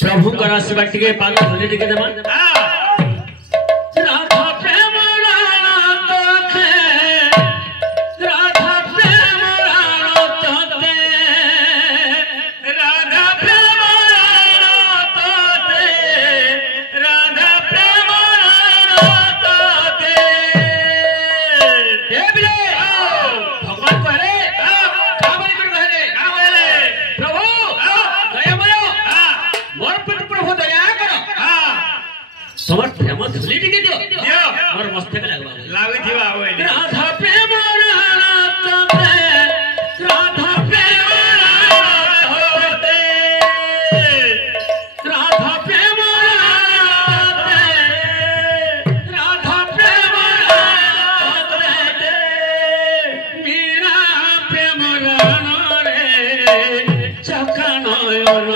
प्रभु का आशीर्वाद टिके पाद धोले टिके देमा राधा प्रेम राणा तोते राधा प्रेम राणा तोते राधा प्रेम राणा तोते राधा प्रेम राणा तोते देवले भगवान को हरे का बोले कर हरे का बोले प्रभु दयामय मोर पर प्रभु दया करो समर प्रेम धुली टिके दियो मोर मस्तक लागबा लागै थिबा होय राधा प्रेम राणा तोते राधा प्रेम राणा तोते राधा प्रेम राणा तोते राधा प्रेम राणा तोते मीरा प्रेम राणा रे चकनयन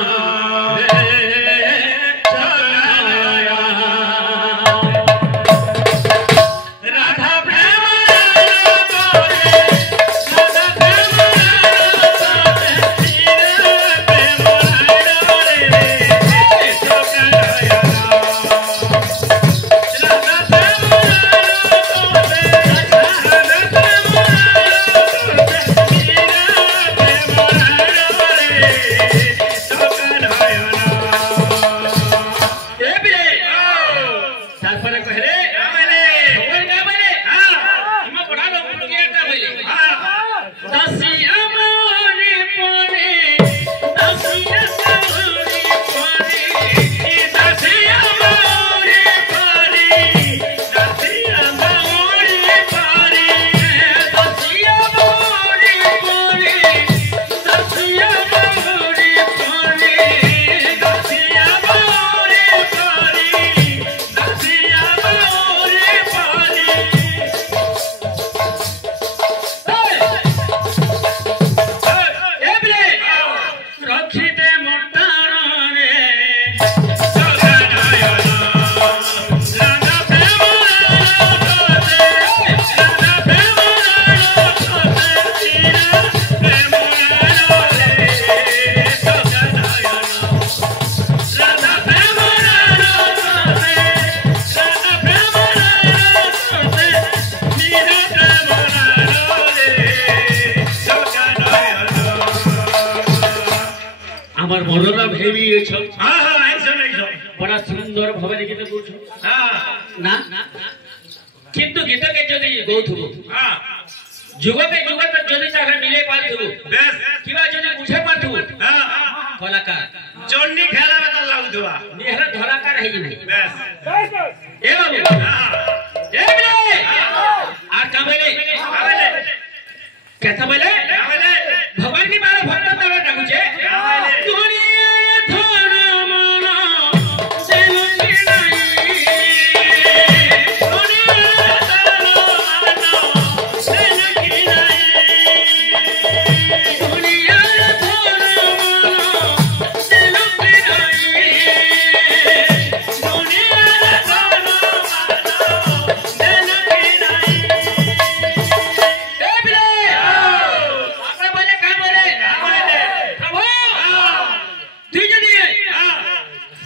मनोरम हेवी छ हां हां आइसो बड़ा सुंदर भवन गीत गौछ हां ना किंतु गीत के जदी गौथबो हां जुगते जुगते जदी चाहे मिले पाथबो बेस किबा जदी बुझे पाथबो हां कलाकार चन्नी खेला में त लागुथबा नेहरा धराकार हे जिबे बेस ए बाबू हां ए बे आ काबेले केथा बेले भगवान की मारे भक्त तोरा डाकुचे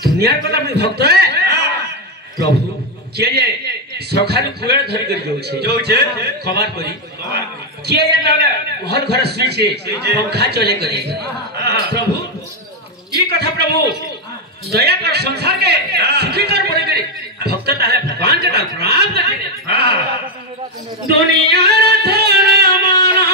दुनियार कथा में भक्त है प्रभु के जे सखारी कुएर धरि कर जो छे खबर करी के ये दादा घर घर सुई छे पंखा चले करे प्रभु ई कथा प्रभु दया कर संसार के सुखी कर पड़े करे भक्त तारे भगवान के प्रणाम करे हां दुनिया रे थारा माना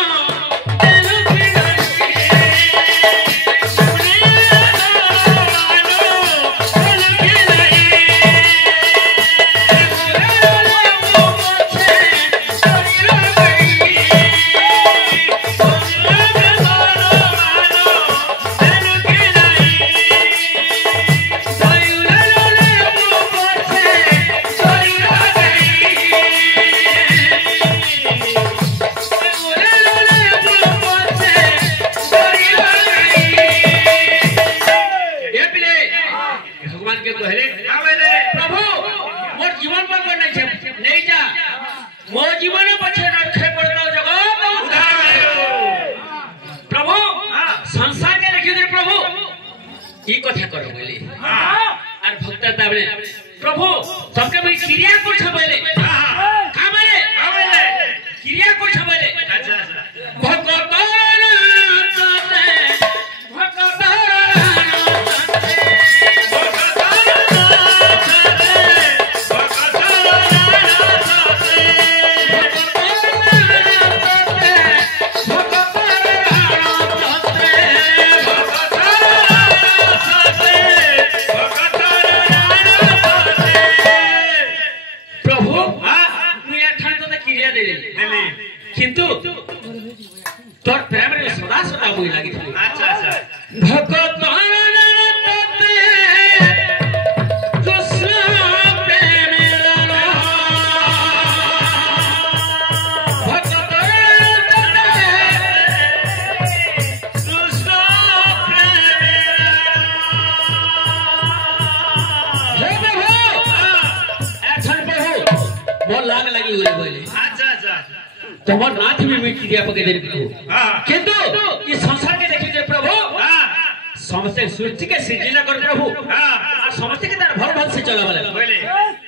ई कथा करो बोले और भक्त ताबले प्रभु सबके भाई क्रिया को छबले का बोले क्रिया को छबले अच्छा भक्त किंतु तोर प्रेम रे सदा सदा होई लागी थी अच्छा भगत लाग लगी हुई बोले अच्छा तुम्हार नाथ में मिट दिया पके दे प्रभु किंतु ये संसार के देखिए प्रभु समस्त सृष्टि के सृजना कर प्रभु और समस्त के तार भर भर से चला वाला बोले